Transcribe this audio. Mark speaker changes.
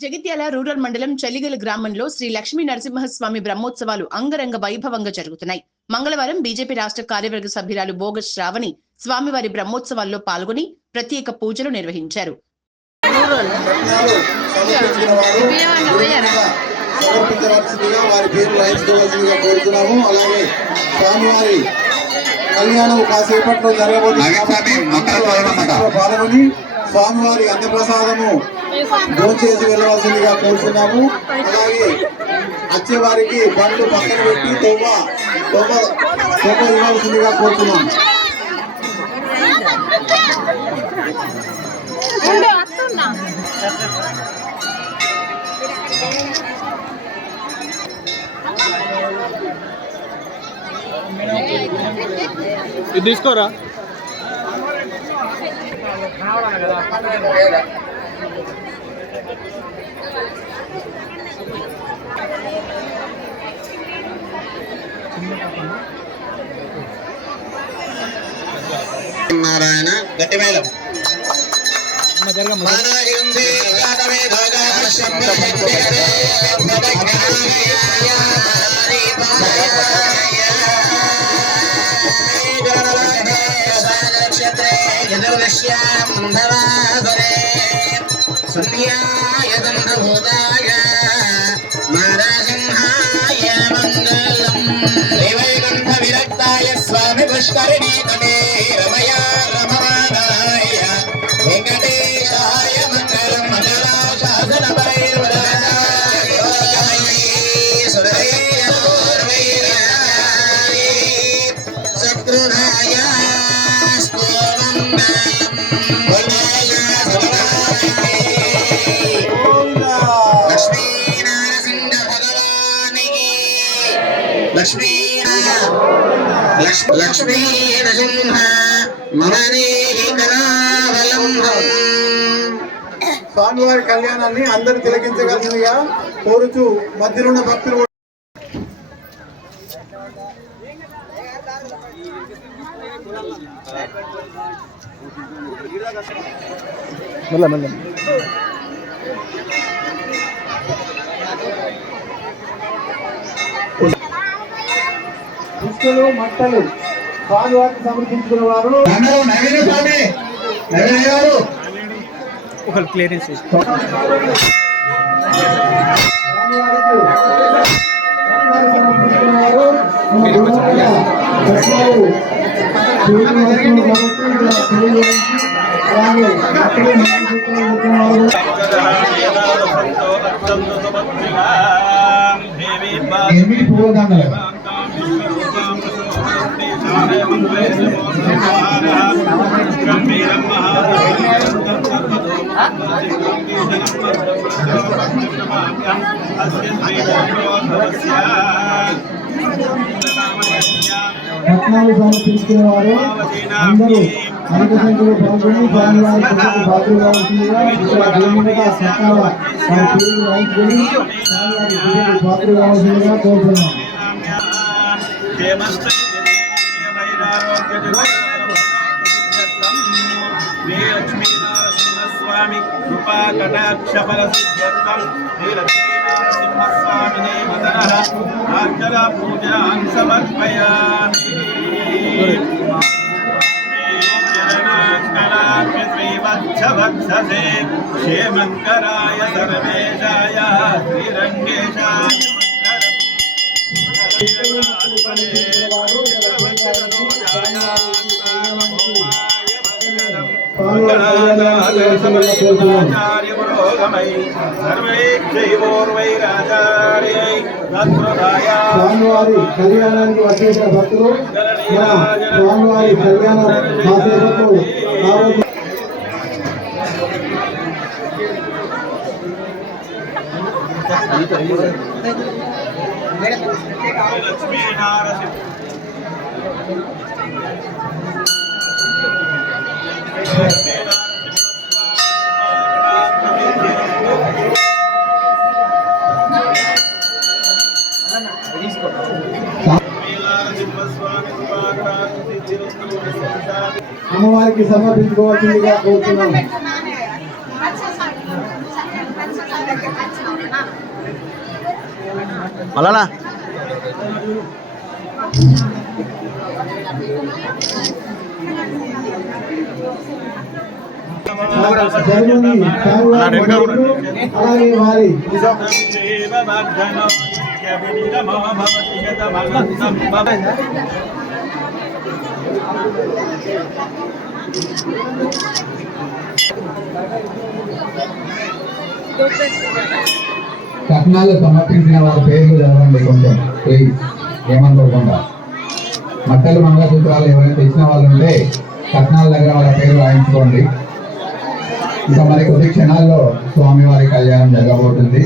Speaker 1: Jagtial rural మండలం చలిగల గ్రామంలో శ్రీ లక్ష్మీ నరసింహస్వామి బ్రహ్మోత్సవాలు అంగరంగ వైభవంగా జరుగుతున్నాయి. మంగళవారం బీజేపీ రాష్ట్ర కార్యవర్గ సభ్యురాలు బోగస్ శ్రావణి స్వామివారి బ్రహ్మోత్సవాల్లో పాల్గొని ప్రత్యేక పూజలు నిర్వహించారు.
Speaker 2: అలాగే కళ్యాణం కాసేపట్లో జరగబోతుంది పాల్గొని స్వామివారి అన్నప్రసాదము భోంచేసి వెళ్ళవలసిందిగా కోరుతున్నాము అలాగే వచ్చే వారికి బండ్లు పక్కన పెట్టి తోవ తోవ తోవ ఇవ్వాల్సిందిగా కోరుతున్నాము
Speaker 3: ఉండు వస్తున్నా
Speaker 4: ఇది తీసుకోరా
Speaker 2: నారాయణ గట్టి మేళం
Speaker 4: జరగమ్మ
Speaker 5: సంధ్యాయదండభూతాయ నారసింహాయ స్వామి పుష్కరిణీ తమే రమయా రమమానాయ వెంకటేశాయ మంగళం మంగళాశాసన సత్కృతాయ లక్ష్మీనారసింహ భగవానికి లక్ష్మీ లక్ష్మీ నరసింహ మమనే కరావలంబం
Speaker 2: స్వామివారి కళ్యాణాన్ని అందరూ తిలకించవలసిందిగా కోరుచు మధ్యలో ఉన్న భక్తులు
Speaker 4: మెల్ల.
Speaker 2: పుష్పలు మట్టలు స్వామివారికి సమర్పించుకున్న వారు. నవీన స్వామి నవీన గారు.
Speaker 4: ఒకరు క్లియరెన్స్ చేసి
Speaker 2: స్వామివారికి సమర్పించుకున్న రత్నాలు సమర్పించుకునే వారు అందరూ అధిక సంఖ్యలో పాల్గొని స్వామివారి కృపకు బాధ్యులుగా ఉంటుందిగా ఇక్కడ దేవునిగా సత్కార వారి పేరు రాయించుకొని స్వామివారి కృపకు పాత్రలు కావాల్సిందిగా కోరుతున్నాం.
Speaker 6: కృపా కటాక్ష ఫల సిద్ధ్యర్థం శ్రీ సమర్పయామి క్షేమంకరాయ సర్వేశాయ శ్రీరంగేశాయ
Speaker 2: స్వామివారి కళ్యాణానికి వచ్చేసిన భక్తులు మన స్వామివారి కళ్యాణం అమ్మవారికి సమర్పించుకోవాల్సిందిగా కోరుతున్నాం
Speaker 4: మళ్ళా
Speaker 2: Thank you. భక్తులు, అలాగే వారి
Speaker 6: దేవవర్ధనో నిత్యవినిరమో భవతి శతమనంతం భవతి.
Speaker 3: కట్నాలు సమర్పించిన వారి పేర్లు చదవండి కొంచెం ప్లీజ్ ఏమనుకోకుండా మట్టలు మంగళసూత్రాలు ఎవరైనా తెచ్చిన వాళ్ళు ఉంటే కట్నాల దగ్గర వాళ్ళ పేరు రాయించుకోండి. ఇంకా మరి కొద్ది క్షణాల్లో స్వామివారి కళ్యాణం జరగబోతుంది.